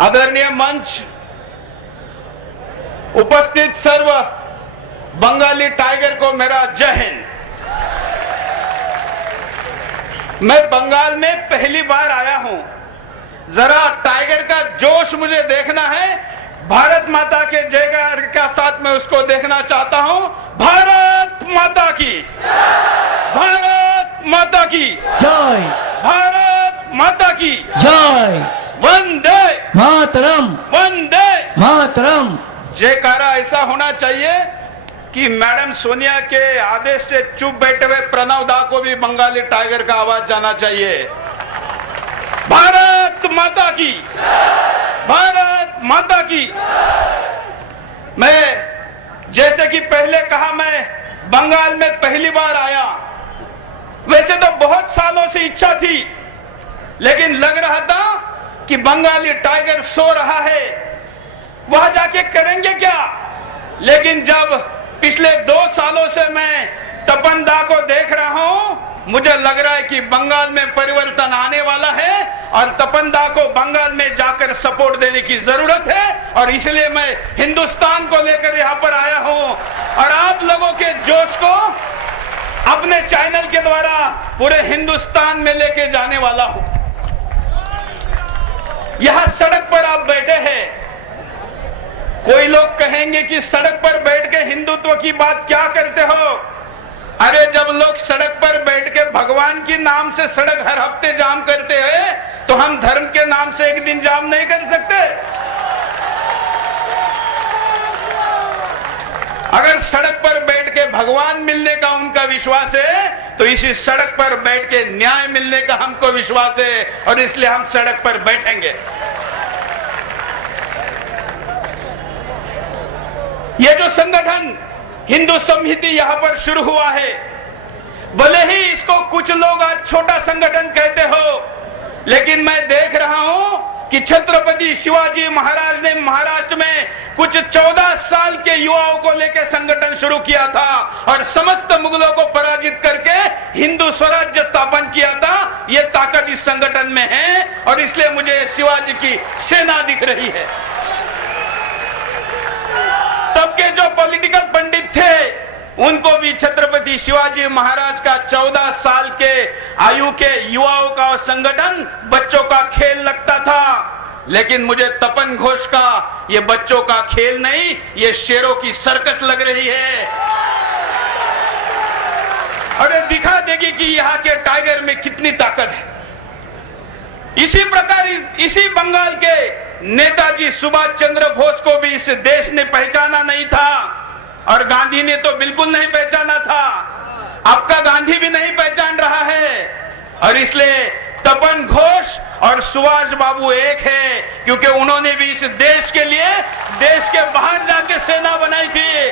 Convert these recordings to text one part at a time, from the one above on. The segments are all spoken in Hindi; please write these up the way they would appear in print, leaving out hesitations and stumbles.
आदरणीय मंच, उपस्थित सर्व बंगाली टाइगर को मेरा जय हिंद। मैं बंगाल में पहली बार आया हूं, जरा टाइगर का जोश मुझे देखना है। भारत माता के जयकार के साथ मैं उसको देखना चाहता हूं। भारत माता की, भारत माता की जय, भारत माता की जय, वंदे मातरम, वंदे मातरम। जयकारा ऐसा होना चाहिए कि मैडम सोनिया के आदेश से चुप बैठे हुए प्रणव दा को भी बंगाली टाइगर का आवाज जाना चाहिए। भारत माता की, भारत माता की। मैं जैसे कि पहले कहा, मैं बंगाल में पहली बार आया। वैसे तो बहुत सालों से इच्छा थी, लेकिन लग रहा था कि बंगाली टाइगर सो रहा है, वहां जाके करेंगे क्या। लेकिन जब पिछले 2 सालों से मैं तपन दा को देख रहा हूं, मुझे लग रहा है कि बंगाल में परिवर्तन आने वाला है और तपन दा को बंगाल में जाकर सपोर्ट देने की जरूरत है। और इसलिए मैं हिंदुस्तान को लेकर यहां पर आया हूं और आप लोगों के जोश को अपने चैनल के द्वारा पूरे हिंदुस्तान में लेके जाने वाला हूं। यहां सड़क पर आप बैठे हैं, कोई लोग कहेंगे कि सड़क पर बैठ के हिंदुत्व की बात क्या करते हो। अरे जब लोग सड़क पर बैठ के भगवान के नाम से सड़क हर हफ्ते जाम करते हैं, तो हम धर्म के नाम से एक दिन जाम नहीं कर सकते। अगर सड़क पर बैठ के भगवान मिलने का उनका विश्वास है, तो इसी सड़क पर बैठ के न्याय मिलने का हमको विश्वास है और इसलिए हम सड़क पर बैठेंगे। ये जो संगठन हिंदू संहिता यहां पर शुरू हुआ है, भले ही इसको कुछ लोग आज छोटा संगठन कहते हो, लेकिन मैं देख रहा हूं कि छत्रपति शिवाजी महाराज ने महाराष्ट्र में कुछ 14 साल के युवाओं को लेकर संगठन शुरू किया था और समस्त मुगलों को पराजित करके हिंदू स्वराज्य स्थापन किया था। यह ताकत इस संगठन में है और इसलिए मुझे शिवाजी की सेना दिख रही है। तब के जो पॉलिटिकल पंडित थे, उनको भी छत्रपति शिवाजी महाराज का 14 साल के आयु के युवाओं का संगठन बच्चों का खेल लगता था। लेकिन मुझे तपन घोष का ये बच्चों का खेल नहीं, ये शेरों की सर्कस लग रही है। अरे दिखा देगी कि यहाँ के टाइगर में कितनी ताकत है। इसी प्रकार इसी बंगाल के नेताजी सुभाष चंद्र बोस को भी इस देश ने पहचाना नहीं था और गांधी ने तो बिल्कुल नहीं पहचाना था। आपका गांधी भी नहीं पहचान रहा है और इसलिए तपन घोष और सुभाष बाबू एक है, क्योंकि उन्होंने भी इस देश के लिए देश के बाहर जाके सेना बनाई थी।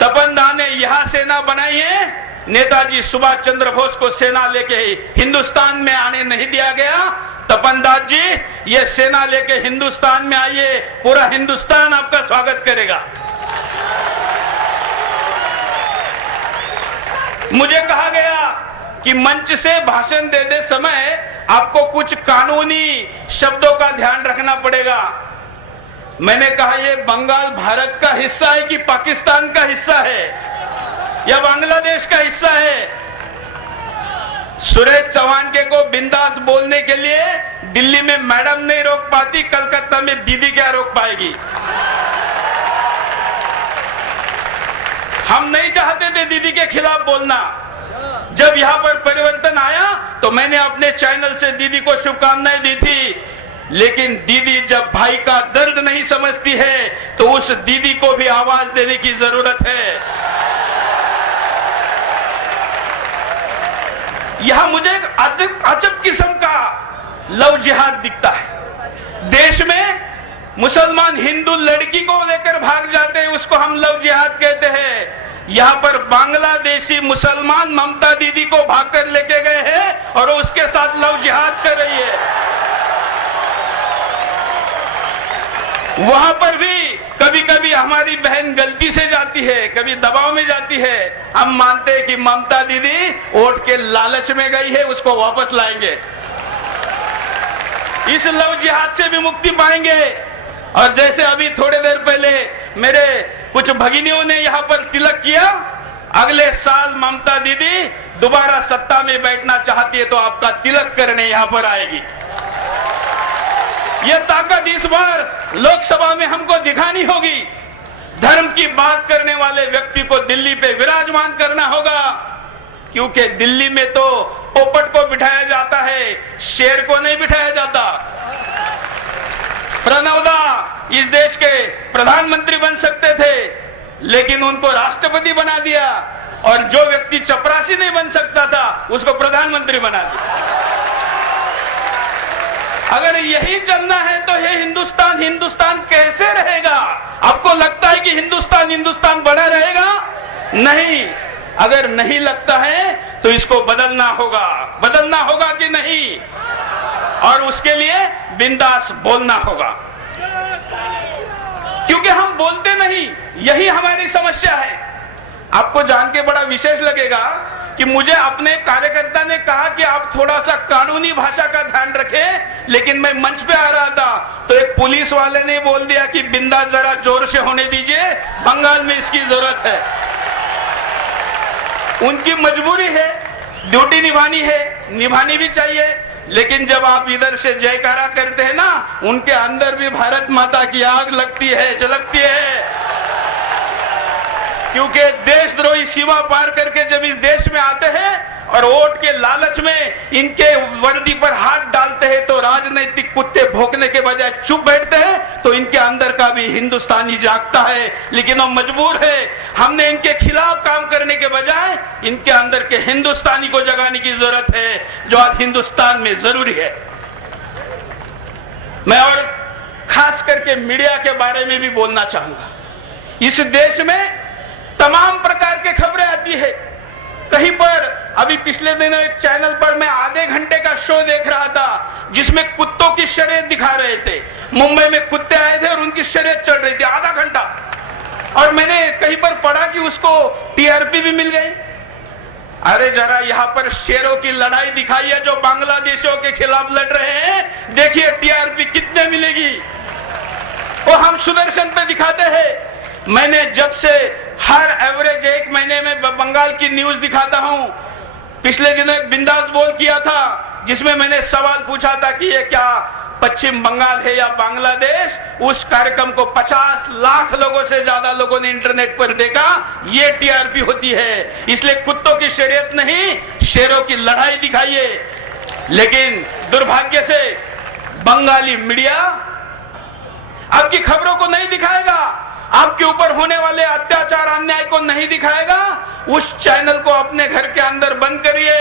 तपन दा ने यहां सेना बनाई है। नेताजी सुभाष चंद्र बोस को सेना लेके हिंदुस्तान में आने नहीं दिया गया। तपन दास जी, ये सेना लेके हिंदुस्तान में आइए, पूरा हिंदुस्तान आपका स्वागत करेगा। मुझे कहा गया कि मंच से भाषण देते समय आपको कुछ कानूनी शब्दों का ध्यान रखना पड़ेगा। मैंने कहा, ये बंगाल भारत का हिस्सा है कि पाकिस्तान का हिस्सा है या बांग्लादेश का हिस्सा है। सुरेश चौहान के को बिंदास बोलने के लिए दिल्ली में मैडम नहीं रोक पाती, कलकत्ता में दीदी क्या रोक पाएगी। हम नहीं चाहते थे दीदी के खिलाफ बोलना। जब यहाँ पर परिवर्तन आया तो मैंने अपने चैनल से दीदी को शुभकामनाएं दी थी, लेकिन दीदी जब भाई का दर्द नहीं समझती है तो उस दीदी को भी आवाज देने की जरूरत है। यहां मुझे अजब किस्म का लव जिहाद दिखता है। देश में मुसलमान हिंदू लड़की को लेकर भाग जाते हैं, उसको हम लव जिहाद कहते हैं। यहाँ पर बांग्लादेशी मुसलमान ममता दीदी को भागकर लेके गए हैं और उसके साथ लव जिहाद कर रही है। वहां पर भी कभी कभी हमारी बहन गलती से जाती है, कभी दबाव में जाती है। हम मानते हैं कि ममता दीदी वोट के लालच में गई है, उसको वापस लाएंगे। इस लव जिहाद से भी मुक्ति पाएंगे। और जैसे अभी थोड़ी देर पहले मेरे कुछ भगिनियों ने यहाँ पर तिलक किया, अगले साल ममता दीदी दोबारा सत्ता में बैठना चाहती है तो आपका तिलक करने यहाँ पर आएगी। ये ताकत इस बार लोकसभा में हमको दिखानी होगी। धर्म की बात करने वाले व्यक्ति को दिल्ली पे विराजमान करना होगा, क्योंकि दिल्ली में तो पोपट को बिठाया जाता है, शेर को नहीं बिठाया जाता। प्रणवदा इस देश के प्रधानमंत्री बन सकते थे, लेकिन उनको राष्ट्रपति बना दिया, और जो व्यक्ति चपरासी नहीं बन सकता था उसको प्रधानमंत्री बना दिया। अगर यही चलना है तो ये हिंदुस्तान कैसे रहेगा? आपको लगता है कि हिंदुस्तान बड़ा रहेगा? नहीं। अगर नहीं लगता है तो इसको बदलना होगा कि नहीं? और उसके लिए बिंदास बोलना होगा, क्योंकि हम बोलते नहीं, यही हमारी समस्या है। आपको जान के बड़ा विशेष लगेगा कि मुझे अपने कार्यकर्ता ने कहा कि आप थोड़ा सा कानूनी भाषा का ध्यान रखें, लेकिन मैं मंच पे आ रहा था तो एक पुलिस वाले ने बोल दिया कि बिंदास जरा जोर से होने दीजिए, बंगाल में इसकी जरूरत है। उनकी मजबूरी है, ड्यूटी निभानी भी चाहिए, लेकिन जब आप इधर से जयकारा करते हैं ना, उनके अंदर भी भारत माता की आग लगती है, झलकती है। क्योंकि देशद्रोही सीमा पार करके जब इस देश में आते हैं और वोट के लालच में इनके वर्दी पर हाथ डालते हैं तो राजनीतिक कुत्ते भौंकने के बजाय चुप बैठते हैं, तो इनके अंदर का भी हिंदुस्तानी जागता है। लेकिन वो मजबूर है। हमने इनके खिलाफ काम करने के बजाय इनके अंदर के हिंदुस्तानी को जगाने की जरूरत है, जो आज हिंदुस्तान में जरूरी है। मैं और खास करके मीडिया के बारे में भी बोलना चाहूंगा। इस देश में तमाम प्रकार की खबरें आती है। कहीं पर अभी पिछले दिनों एक चैनल पर मैं आधे घंटे का शो देख रहा था, जिसमें कुत्तों की शर्यत दिखा रहे थे। मुंबई में कुत्ते आए थे और उनकी शर्यत चल रही थी आधा घंटा, और मैंने कहीं पर पढ़ा कि उसको टीआरपी भी मिल गई। अरे जरा यहाँ पर शेरों की लड़ाई दिखाई है जो बांग्लादेशियों के खिलाफ लड़ रहे हैं, देखिए टीआरपी कितने मिलेगी। वो हम सुदर्शन पे दिखाते हैं। मैंने जब से हर एवरेज एक महीने में बंगाल की न्यूज दिखाता हूं, पिछले दिनों एक बिंदास बोल किया था जिसमें मैंने सवाल पूछा था कि ये क्या पश्चिम बंगाल है या बांग्लादेश। उस कार्यक्रम को 50 लाख लोगों से ज्यादा लोगों ने इंटरनेट पर देखा। ये टीआरपी होती है। इसलिए कुत्तों की शर्यत नहीं, शेरों की लड़ाई दिखाइए। लेकिन दुर्भाग्य से बंगाली मीडिया आपकी खबरों को नहीं दिखाएगा, आपके ऊपर होने वाले अत्याचार अन्याय को नहीं दिखाएगा। उस चैनल को अपने घर के अंदर बंद करिए।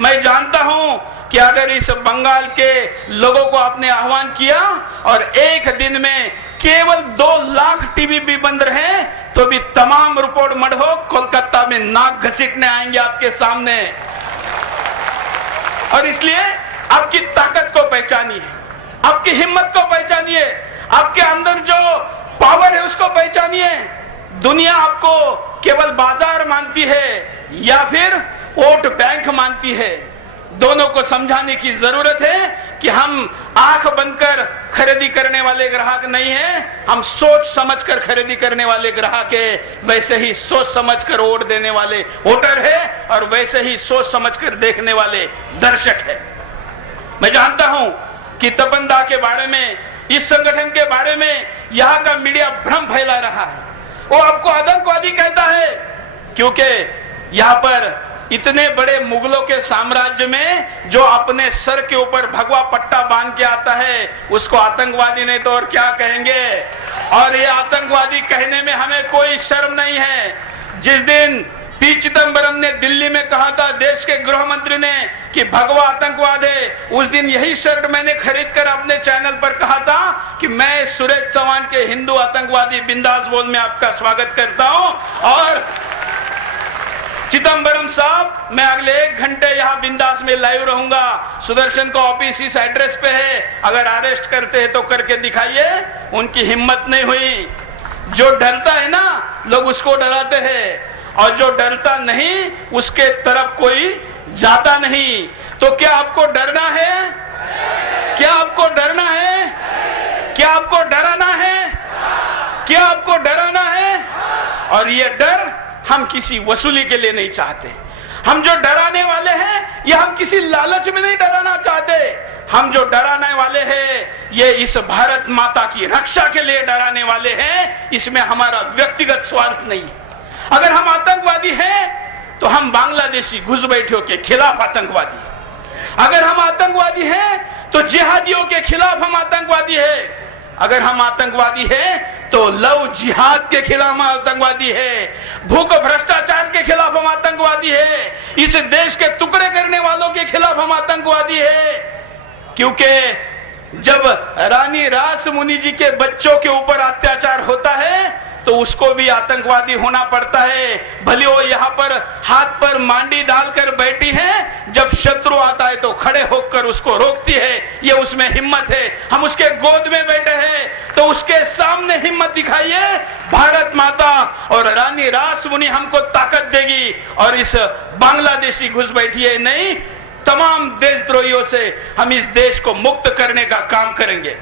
मैं जानता हूं कि अगर इस बंगाल के लोगों को आपने आह्वान किया और एक दिन में केवल 2 लाख टीवी भी बंद रहे तो भी तमाम रिपोर्ट मढ़ो कोलकाता में नाक घसीटने आएंगे आपके सामने। और इसलिए आपकी ताकत को पहचानिए, आपकी हिम्मत को पहचानिए, आपके अंदर जो पावर है उसको पहचानिए। दुनिया आपको केवल बाजार मानती है या फिर वोट बैंक मानती है। दोनों को समझाने की जरूरत है कि हम आंख बंद कर खरीदी करने वाले ग्राहक नहीं हैं, हम सोच समझकर खरीदी करने वाले ग्राहक है। वैसे ही सोच समझकर वोट देने वाले वोटर है और वैसे ही सोच समझकर देखने वाले दर्शक है। मैं जानता हूं कि तपन दा के बारे में, इस संगठन के बारे में यहाँ का मीडिया भ्रम फैला रहा है। वो आपको आतंकवादी कहता है क्योंकि यहाँ पर इतने बड़े मुगलों के साम्राज्य में जो अपने सर के ऊपर भगवा पट्टा बांध के आता है उसको आतंकवादी नहीं तो और क्या कहेंगे। और ये आतंकवादी कहने में हमें कोई शर्म नहीं है। जिस दिन पी चिदम्बरम ने दिल्ली में कहा था देश के गृह मंत्री ने कि भगवा आतंकवाद है, उस दिन यही शर्ट मैंने खरीद कर अपने चैनल पर कहा था कि मैं सुरेश चौहान के हिंदू आतंकवादी बिंदास बोल में आपका स्वागत करता हूं। और चिदम्बरम साहब, मैं अगले 1 घंटे यहाँ बिंदास में लाइव रहूंगा। सुदर्शन का ऑफिस इस एड्रेस पे है, अगर अरेस्ट करते हैं तो करके दिखाइए। उनकी हिम्मत नहीं हुई। जो डरता है ना, लोग उसको डराते हैं, और जो डरता नहीं उसके तरफ कोई जाता नहीं। तो क्या आपको डरना है? क्या आपको डरना और ये डर हम किसी वसूली के लिए नहीं चाहते। हम जो डराने वाले हैं ये हम किसी लालच में नहीं डराना चाहते। हम जो डराने वाले हैं ये इस भारत माता की रक्षा के लिए डराने वाले हैं। इसमें हमारा व्यक्तिगत स्वार्थ नहीं। अगर हम आतंकवादी हैं तो हम बांग्लादेशी घुसपैठियों के खिलाफ आतंकवादी हैं। अगर हम आतंकवादी हैं तो जिहादियों के खिलाफ हम आतंकवादी हैं। अगर हम आतंकवादी हैं तो लव जिहाद के खिलाफ हम आतंकवादी हैं। भूख भ्रष्टाचार के खिलाफ हम आतंकवादी हैं। इस देश के टुकड़े करने वालों के खिलाफ हम आतंकवादी हैं। क्योंकि जब रानी रासमुनि जी के बच्चों के ऊपर अत्याचार होता है तो उसको भी आतंकवादी होना पड़ता है। भले वो यहाँ पर हाथ पर मांडी डालकर बैठी है, जब शत्रु आता है तो खड़े होकर उसको रोकती है। ये उसमें हिम्मत है। हम उसके गोद में बैठे हैं तो उसके सामने हिम्मत दिखाइए। भारत माता और रानी रासमुनि हमको ताकत देगी और इस बांग्लादेशी घुसपैठिए नहीं, तमाम देशद्रोहियों से हम इस देश को मुक्त करने का काम करेंगे।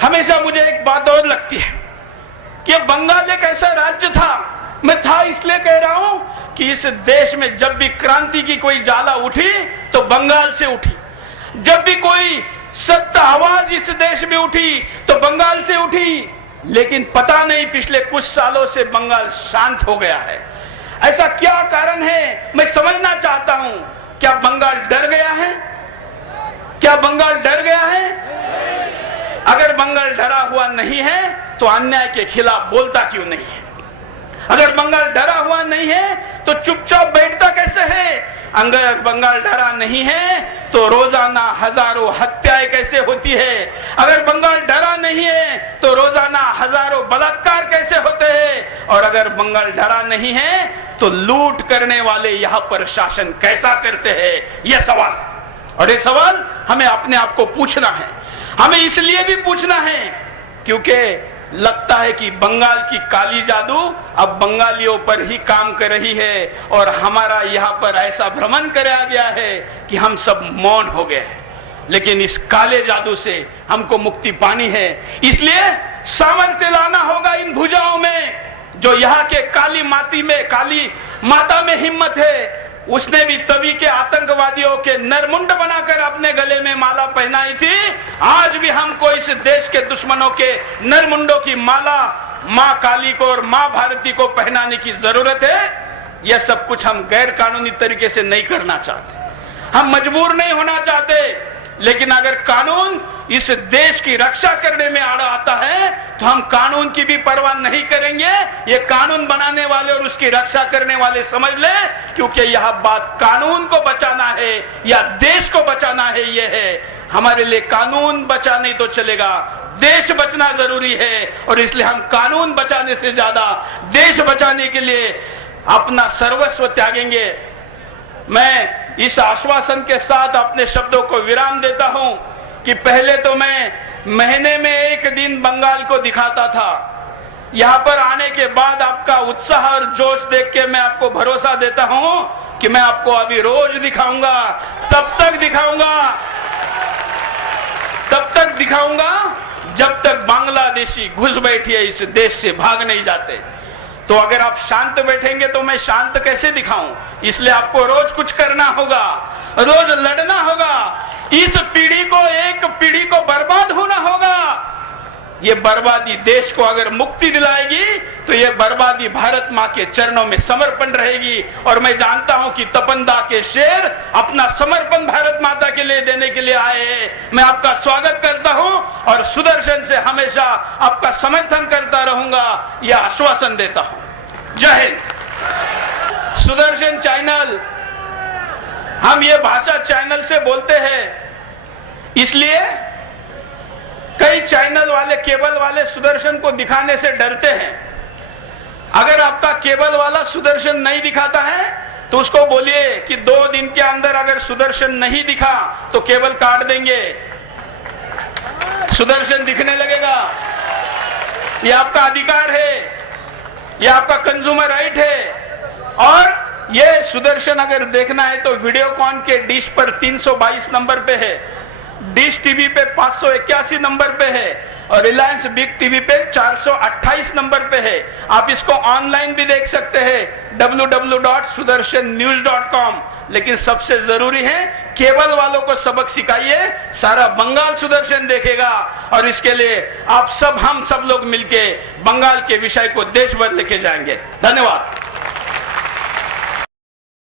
हमेशा मुझे एक बात और लगती है कि बंगाल एक ऐसा राज्य था, मैं था इसलिए कह रहा हूं कि इस देश में जब भी क्रांति की कोई ज्वाला उठी तो बंगाल से उठी। जब भी कोई सख्त आवाज इस देश में उठी तो बंगाल से उठी। लेकिन पता नहीं पिछले कुछ सालों से बंगाल शांत हो गया है। ऐसा क्या कारण है, मैं समझना चाहता हूं। क्या बंगाल डर गया है? क्या बंगाल डर गया है? अगर बंगाल डरा हुआ नहीं है तो अन्याय के खिलाफ बोलता क्यों नहीं है? अगर बंगाल डरा हुआ नहीं है तो चुपचाप बैठता कैसे है? अगर बंगाल डरा नहीं है तो रोजाना हजारों हत्याएं कैसे होती है? अगर बंगाल डरा नहीं है तो रोजाना हजारों बलात्कार कैसे होते हैं? और अगर बंगाल डरा नहीं है तो लूट करने वाले यहाँ पर शासन कैसा करते हैं? यह सवाल, और ये सवाल हमें अपने आप को पूछना है। हमें इसलिए भी पूछना है क्योंकि लगता है कि बंगाल की काली जादू अब बंगालियों पर ही काम कर रही है और हमारा यहाँ पर ऐसा भ्रमण कराया गया है कि हम सब मौन हो गए हैं। लेकिन इस काले जादू से हमको मुक्ति पानी है। इसलिए सामर्थ्य लाना होगा इन भुजाओं में। जो यहाँ के काली माता में हिम्मत है, उसने भी तभी के आतंकवादियों के नरमुंड बनाकर अपने गले में माला पहनाई थी। आज भी हमको इस देश के दुश्मनों के नरमुंडों की माला माँ काली को और माँ भारती को पहनाने की जरूरत है। यह सब कुछ हम गैर कानूनी तरीके से नहीं करना चाहते। हम मजबूर नहीं होना चाहते। लेकिन अगर कानून इस देश की रक्षा करने में आड़ा आता है तो हम कानून की भी परवाह नहीं करेंगे। ये कानून बनाने वाले और उसकी रक्षा करने वाले समझ ले, क्योंकि यह बात कानून को बचाना है या देश को बचाना है। ये है हमारे लिए कानून बचा नहीं तो चलेगा, देश बचना जरूरी है। और इसलिए हम कानून बचाने से ज्यादा देश बचाने के लिए अपना सर्वस्व त्यागेंगे। मैं इस आश्वासन के साथ अपने शब्दों को विराम देता हूं कि पहले तो मैं महीने में एक दिन बंगाल को दिखाता था। यहां पर आने के बाद आपका उत्साह और जोश देख के मैं आपको भरोसा देता हूं कि मैं आपको अभी रोज दिखाऊंगा। तब तक दिखाऊंगा जब तक बांग्लादेशी घुस बैठिए इस देश से भाग नहीं जाते। तो अगर आप शांत बैठेंगे तो मैं शांत कैसे दिखाऊं? इसलिए आपको रोज कुछ करना होगा, रोज लड़ना होगा। इस पीढ़ी को, एक पीढ़ी को बर्बाद होना होगा। ये बर्बादी देश को अगर मुक्ति दिलाएगी तो ये बर्बादी भारत माँ के चरणों में समर्पण रहेगी। और मैं जानता हूं कि तपनदा के शेर अपना समर्पण भारत माता के लिए देने के लिए आए हैं। मैं आपका स्वागत करता हूं और सुदर्शन से हमेशा आपका समर्थन करता रहूंगा, यह आश्वासन देता हूं। जय हिंद। सुदर्शन चैनल, हम ये भाषा चैनल से बोलते हैं इसलिए कई चैनल वाले, केबल वाले सुदर्शन को दिखाने से डरते हैं। अगर आपका केबल वाला सुदर्शन नहीं दिखाता है तो उसको बोलिए कि 2 दिन के अंदर अगर सुदर्शन नहीं दिखा तो केबल काट देंगे, सुदर्शन दिखने लगेगा। ये आपका अधिकार है, ये आपका कंज्यूमर राइट है। और ये सुदर्शन अगर देखना है तो वीडियोकॉन के डिश पर 322 नंबर पे है। डिश टीवी पे 581 नंबर पे है और रिलायंस बिग टीवी पे 428 नंबर पे है। आप इसको ऑनलाइन भी देख सकते हैं www.sudarshannews.com। लेकिन सबसे जरूरी है केबल वालों को सबक सिखाइए, सारा बंगाल सुदर्शन देखेगा और इसके लिए आप सब हम सब लोग मिलके बंगाल के विषय को देश भर लेके जाएंगे। धन्यवाद।